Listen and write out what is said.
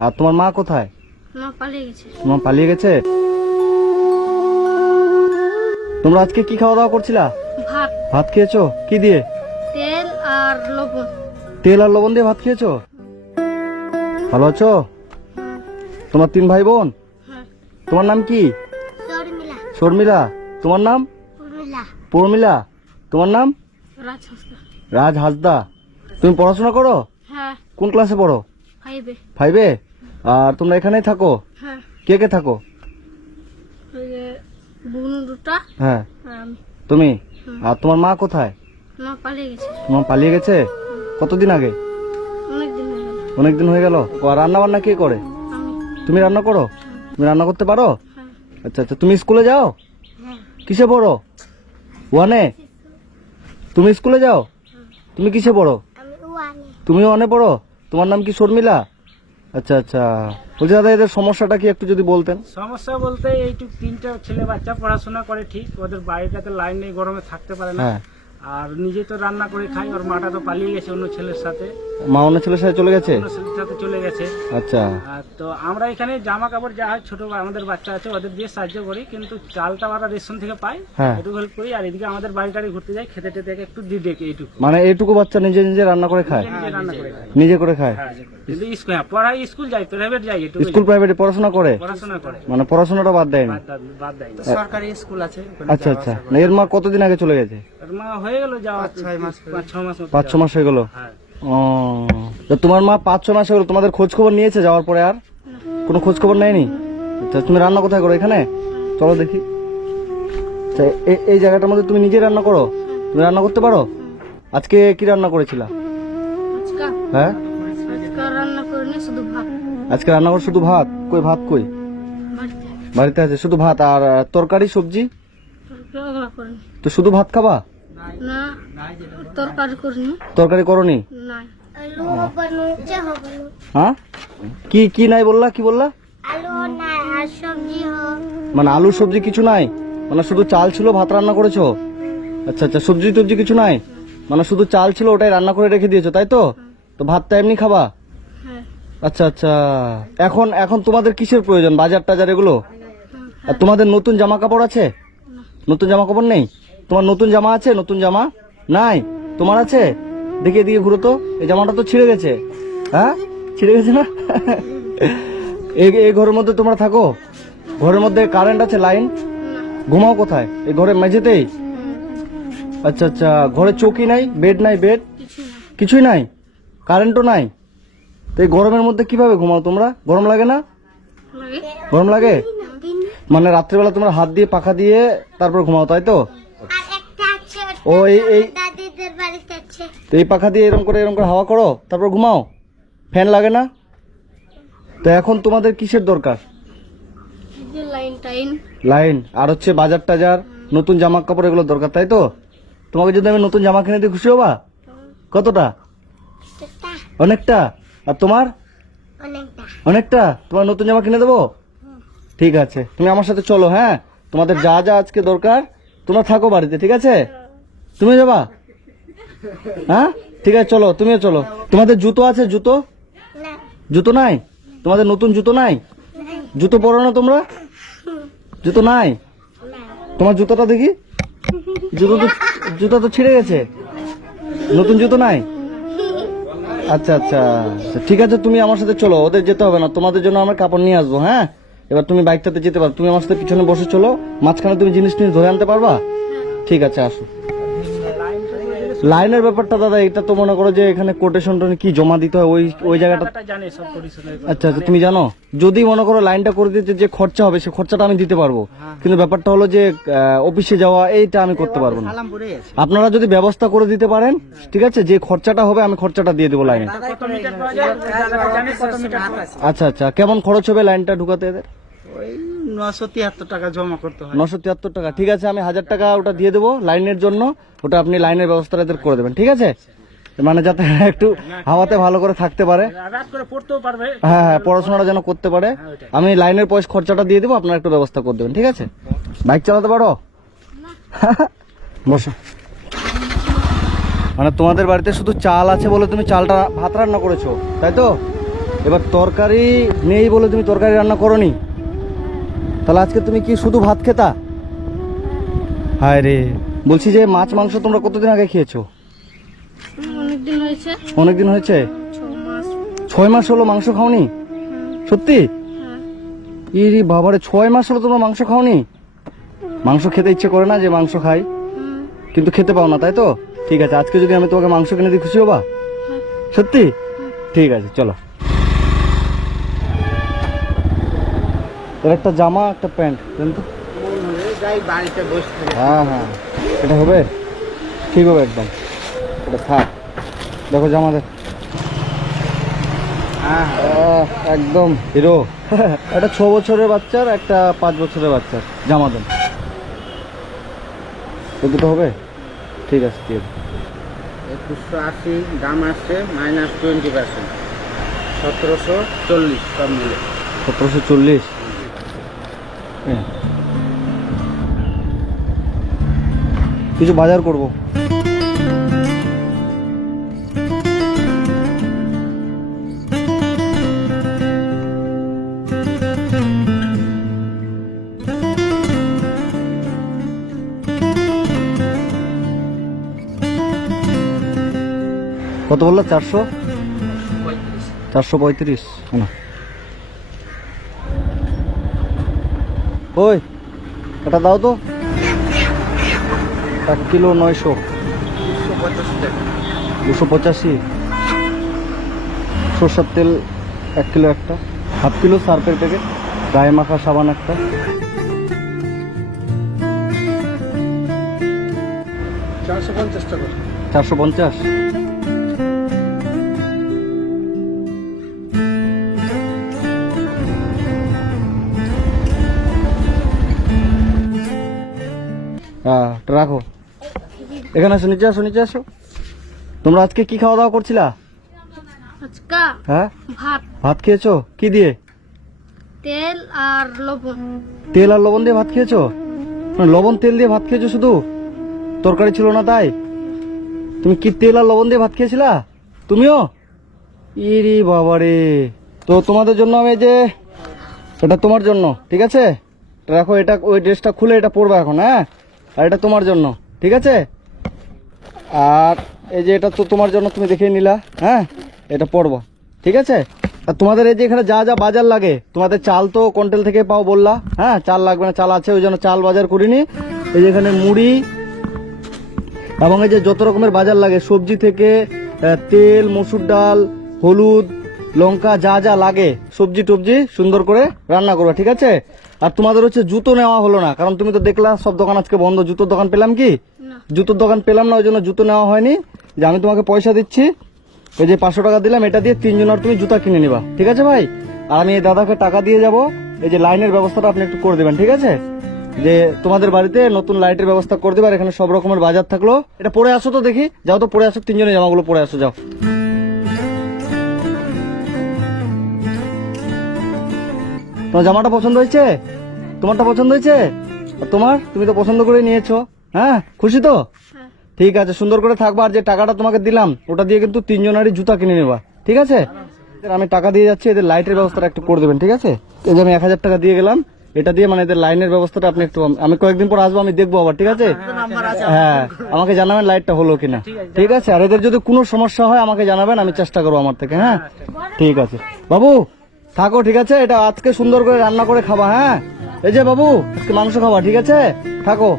আর তোমার মা কোথায়? মা পালিয়ে গেছে। তোমার পালিয়ে গেছে? তোমরা আজকে কি খাওয়া দাওয়া করছিলা? ভাত, ভাত খেয়েছো কি দিয়ে? তেল আর লবণ। তেল আর লবণ দিয়ে ভাত খেয়েছো? ভালো আছো? তোমার 3 ভাই বোন? হ্যাঁ। তোমার নাম কি? শর্মিলা। শর্মিলা। তোমার নাম? উর্মিলা। প্রমিলা। তোমার নাম? রাজ হাসদা। রাজ হাসদা। তুমি পড়াশোনা করো? হ্যাঁ, কোন ক্লাসে পড়ো? 5-এ। 5-এ? আর তোমরা এখানেই থাকো? হ্যাঁ, কে কে থাকো? ওই যে বোন দুটা হ্যাঁ, আর আমি। তুমি। হুম। আর তোমার মা কোথায়? মা পালিয়ে গেছে। তোমার পালিয়ে গেছে? কতদিন আগে? অনেক দিন হয়ে গেল। অনেকদিন হয়ে গেল। রান্না বান্না কে করে? আমি। তুমি রান্না করো? তুমি রান্না করতে পারো? হ্যাঁ। আচ্ছা আচ্ছা। তুমি স্কুলে যাও? হ্যাঁ। কিসে পড়ো? 1-এ? তুমি স্কুলে যাও? তুমি কিসে পড়ো? আমি ওয়ানে। তুমি 1-এ পড়ো? তোমার নাম কি শর্মিলা? আচ্ছা আচ্ছা। বলছি দাদা এদের সমস্যাটা কি একটু যদি বলতেন। সমস্যা বলতে এইটুক 3টা ছেলে বাচ্চা পড়াশোনা করে ঠিক, ওদের বাড়িটাতে লাইন নেই, গরমে থাকতে পারে না। হ্যাঁ। আর নিজে তো রান্না করে খাই, ওর মাটা তো পালিয়ে গেছে অন্য ছেলের সাথে, মা অন্য ছেলের সাথে চলে গেছে? অন্য ছেলের সাথে চলে গেছে। আচ্ছা। আর তো আমরা এখানে জামা কাপড় যা হয় ছোট আমাদের বাচ্চা আছে ওদের দিয়ে সাহায্য করি, কিন্তু চালটা আমরা রেশন থেকে পাই, হ্যাঁ। এটুকু হেল্প করি। আর এদিকে আমাদের বাড়িটারি ঘুরতে যাই, খেতে টেতে একটু দিয়ে দেখি এইটুকু। মানে এইটুকু বাচ্চা নিজে নিজে রান্না করে খায়? নিজে রান্না করে খাই। নিজে করে খায়? হ্যাঁ, কিন্তু স্কুল পড়াই, স্কুল যাই, প্রাইভেট যাই, এটুকু স্কুল প্রাইভেটে পড়াশোনা করে? পড়াশোনা করে, মানে পড়াশোনাটা বাদ দেয়নি? বাদ দেয় না। সরকারি স্কুল আছে ওখানে আচ্ছা আচ্ছা। না, এর মা কতদিন আগে চলে গেছে? ওর মা হয়ে গেল যাওয়া 5-6 মাস। 5-6 মাস মতো 5-6 মাস হয়ে গেল? হ্যাঁ। ও, তো তোমার মা 5-6 মাস হয়ে গেল, তোমাদের খোঁজ খবর নিয়েছে যাওয়ার পরে? আর কোনো খোঁজ খবর নেয়নি? আচ্ছা। তুমি রান্না কোথায় করো? এখানে? চলো দেখি। আচ্ছা, এই জায়গাটার মধ্যে তুমি নিজে রান্না করো? তুমি রান্না করতে পারো? আজকে কি রান্না করেছিলা? আজকা হ্যাঁ, আজকা রান্না করিনি, শুধু ভাত। আজকে রান্না করো শুধু ভাত? কই ভাত কই? বাড়িতে বাড়িতে আছে শুধু ভাত আর তরকারি সবজি? ওগুলা করিনি। তো শুধু ভাত খাবা? না, তরকারি করিনি। তরকারি করনি? নাই। আলু বানুচ্ছে হবে। হ্যাঁ, কি কি নাই বললা? কি বললা? আলু নাই আর সবজি হোক। মানে আলু সবজি কিছু নাই? মানে শুধু চাল ছিল, ভাত রান্না করেছো? আচ্ছা আচ্ছা। সবজি টবজি কিছু নাই? মানে শুধু চাল ছিল, ওটাই রান্না করে রেখে দিয়েছো তাই তো? তো ভাতটা এমনি খাবা? হ্যাঁ। আচ্ছা আচ্ছা। এখন এখন তোমাদের কিসের প্রয়োজন? বাজার টাজার এগুলো? আর তোমাদের নতুন জামা কাপড় আছে? নতুন জামা কাপড় নেই? তোমার নতুন জামা আছে? নতুন জামা নাই? তোমার আছে? দেখি এদিকে ঘুরো তো। এই জামাটা তো ছিঁড়ে গেছে। হ্যাঁ, ছিঁড়ে গেছে না? এই ঘরের মধ্যে তোমরা থাকো? ঘরের মধ্যে কারেন্ট আছে, লাইন? ঘুমাও কোথায়? এই ঘরের মেঝেতেই? আচ্ছা আচ্ছা। ঘরে চৌকি নাই, বেড নাই? বেড কিছু নাই। কিছুই নাই, কারেন্টও নাই? তো এই গরমের মধ্যে কিভাবে ঘুমাও তোমরা? গরম লাগে না? লাগে। গরম লাগে? মানে রাত্রিবেলা তোমরা হাত দিয়ে পাখা দিয়ে তারপর ঘুমাও তাই তো? আর একটা আছে, ও এই দাদিদের বাড়িতে আছে। তো এই পাখা দিয়ে এরকম করে হাওয়া করো তারপর ঘুমাও? ফ্যান লাগে না? তো এখন তোমাদের কিসের দরকার? যে লাইন টাইন। লাইন আর হচ্ছে বাজার টাজার, নতুন জামা কাপড় এগুলো দরকার তাই তো? তোমাকে যদি আমি নতুন জামা কিনে দিই খুশি হবা? কতটা? অনেকটা। আর তোমার? অনেকটা। অনেকটা। তোমার নতুন জামা কিনে দেবো? ঠিক আছে, তুমি আমার সাথে চলো। হ্যাঁ, তোমাদের যা যা আজকে দরকার তোমরা থাকো বাড়িতে, ঠিক আছে? তুমি যাবা? হ্যাঁ, ঠিক আছে, চলো, তুমিও চলো। তোমাদের জুতো আছে? জুতো? না। জুতো নাই? তোমাদের নতুন জুতো নাই? জুতো পরো না তোমরা? জুতো নাই? তোমার জুতোটা দেখি। জুতো তো ছিঁড়ে গেছে। নতুন জুতো নাই? আচ্ছা আচ্ছা আচ্ছা, ঠিক আছে, তুমি আমার সাথে চলো। ওদের যেতে হবে না, তোমাদের জন্য আমরা কাপড় নিয়ে আসবো। হ্যাঁ, এবার তুমি বাইকটাতে যেতে পারো। তুমি আমার সাথে পিছনে বসে চলো, মাঝখানে তুমি জিনিস ধরে আনতে পারবা? ঠিক আছে, আসো। লাইনের ব্যাপারটা দাদা, এটা তো মনে করো যে এখানে কোটেশন কি জমা দিতে হয় ওই জায়গাটা? জানে সব পরিশোধের। আচ্ছা আচ্ছা, তুমি জানো? যদি মনে করো লাইনটা করে দিতে যে খরচা হবে সে খরচাটা আমি দিতে পারবো, কিন্তু ব্যাপারটা হলো যে অফিসে যাওয়া এইটা আমি করতে পারবো না। সালামপুরে আছে। আপনারা যদি ব্যবস্থা করে দিতে পারেন, ঠিক আছে, যে খরচাটা হবে আমি খরচাটা দিয়ে দেবো লাইনে। কত মিটার পাওয়া যায় জানে, কত মিটার পাওয়া যায়? আচ্ছা আচ্ছা। কেমন খরচ হবে লাইনটা ঢুকাতে এদের? ওই 973 টাকা জমা করতে হয়। 973 টাকা। ঠিক আছে, আমি 1000 টাকা ওটা দিয়ে দেবো লাইনের জন্য। ওটা আপনি লাইনের ব্যবস্থাটা এদের করে দেবেন, ঠিক আছে? মানে যাতে একটু হাওয়াতে ভালো করে থাকতে পারে। রাত করে পড়তেও পারবে। হ্যাঁ হ্যাঁ, পড়াশোনাটা যেন করতে পারে। আমি লাইনের পয়সা খরচাটা দিয়ে দেবো, আপনার একটু ব্যবস্থা করে দেবেন, ঠিক আছে? বাইক চালাতে পারো? বসো। মানে তোমাদের বাড়িতে শুধু চাল আছে বলে তুমি চালটা ভাত রান্না করেছো তাই তো? এবার তরকারি নেই বলে তুমি তরকারি রান্না করনি, তাহলে আজকে তুমি কি শুধু ভাত খেতা? হায় রে, বলছি যে মাছ মাংস তোমরা কতদিন আগে খেয়েছো? অনেকদিন হয়েছে। অনেকদিন হয়েছে? 6 মাস। 6 মাস হলো মাংস খাওনি? সত্যি? ইরি বাবারে, 6 মাস হলো তোমরা মাংস খাওনি? মাংস খেতে ইচ্ছে করে না যে মাংস খাই, কিন্তু খেতে পাও না, তাই তো? ঠিক আছে, আজকে যদি আমি তোমাকে মাংস কিনে দিই খুশি হবা? সত্যি? ঠিক আছে, চলো। এর একটা জামা একটা প্যান্ট দেন তো। যাই বাড়িতে বসে থাকি। হ্যাঁ হ্যাঁ, এটা হবে, ঠিক হবে একদম, এটা থাক। দেখো জামা দেখ, হ্যাঁ একদম হিরো। একটা 6 বছরের বাচ্চার, একটা 5 বছরের বাচ্চার জামা দেন। তো দুটো হবে? ঠিক আছে, ঠিক আছে। 2180 দাম আসছে -20%, 1740 সব মিলে। 1740। কিছু বাজার করব। কত বললো? 400? 435 না? ওই এটা দাও তো, 1 কিলো 900। 285। সরষের তেল 1 কিলো একটা, হাফ কিলো সার্ফের প্যাকেট, গায়ে মাখা সাবান একটা। টাকা। 450। হ্যাঁ, এটা রাখো। এখানে আসো, নিচে আসো, নিচে আসো। তোমরা আজকে কি খাওয়া দাওয়া করছিলা? আজকা হ্যাঁ, ভাত, ভাত খেয়েছো? কি দিয়ে? তেল আর লবণ। তেল আর লবণ দিয়ে ভাত খেয়েছো? মানে লবণ তেল দিয়ে ভাত খেয়েছো শুধু? তরকারি ছিল না তাই? তুমি কি তেল আর লবণ দিয়ে ভাত খেয়েছিলা তুমিও? ইরি বাবারে। তো তোমাদের জন্য আমি এই যে, এটা তোমার জন্য, ঠিক আছে? এটা রাখো, এটা ওই ড্রেসটা খুলে এটা পরবে এখন, হ্যাঁ? আর এটা তোমার জন্য, ঠিক আছে? আর এই যে এটা তো তোমার জন্য, তুমি দেখে নিলা, হ্যাঁ? এটা পরবা, ঠিক আছে? আর তোমাদের এই যে এখানে যা যা বাজার লাগে, তোমাদের চাল তো কন্টেল থেকে পাও বললা, হ্যাঁ? চাল লাগবে না, চাল আছে, ওই জন্য চাল বাজার করিনি। এই যে এখানে মুড়ি এবং এই যে যত রকমের বাজার লাগে, সবজি থেকে তেল, মসুর ডাল, হলুদ, লঙ্কা, যা যা লাগে সবজি টবজি সুন্দর করে রান্না করবা, ঠিক আছে? আর তোমাদের হচ্ছে জুতো নেওয়া হলো না, কারণ তুমি তো দেখলা সব দোকান আজকে বন্ধ। জুতোর দোকান পেলাম কি? জুতোর দোকান পেলাম না, ওই জন্য জুতো নেওয়া হয়নি। যে আমি তোমাকে পয়সা দিচ্ছি, এই যে 500 টাকা দিলাম, এটা দিয়ে 3 জনের তুমি জুতা কিনে নিবা, ঠিক আছে ভাই? আর আমি এই দাদাকে টাকা দিয়ে যাব। এই যে লাইনের ব্যবস্থাটা আপনি একটু করে দেবেন, ঠিক আছে? যে তোমাদের বাড়িতে নতুন লাইটের ব্যবস্থা করে দেবে। আর এখানে সব রকমের বাজার থাকলো। এটা পরে আসো তো, দেখি, যাও তো পরে আসো, 3 জনের জামাগুলো পরে আসো, যাও। তোমার জামাটা পছন্দ হয়েছে? তোমারটা পছন্দ হয়েছে? আর তোমার? তুমি তো পছন্দ করে নিয়েছো, হ্যাঁ? খুশি তো? ঠিক আছে, সুন্দর করে থাকবা। আর যে টাকাটা তোমাকে দিলাম, ওটা দিয়ে কিন্তু 3 জনেরই জুতা কিনে নেবা, ঠিক আছে? আমি টাকা দিয়ে যাচ্ছি, এদের লাইটের ব্যবস্থাটা একটু করে দেবেন, ঠিক আছে? এই যে আমি 1000 টাকা দিয়ে গেলাম, এটা দিয়ে মানে এদের লাইনের ব্যবস্থাটা আপনি একটু, আমি কয়েকদিন পর আসবো, আমি দেখবো আবার, ঠিক আছে? হ্যাঁ, আমাকে জানাবেন লাইটটা হলো কিনা, ঠিক আছে? আর এদের যদি কোনো সমস্যা হয় আমাকে জানাবেন, আমি চেষ্টা করবো আমার থেকে, হ্যাঁ? ঠিক আছে বাবু, থাকো, ঠিক আছে? এটা আজকে সুন্দর করে রান্না করে খাবা, হ্যাঁ? এই যে বাবু, আজকে মাংস খাবা, ঠিক আছে? থাকো।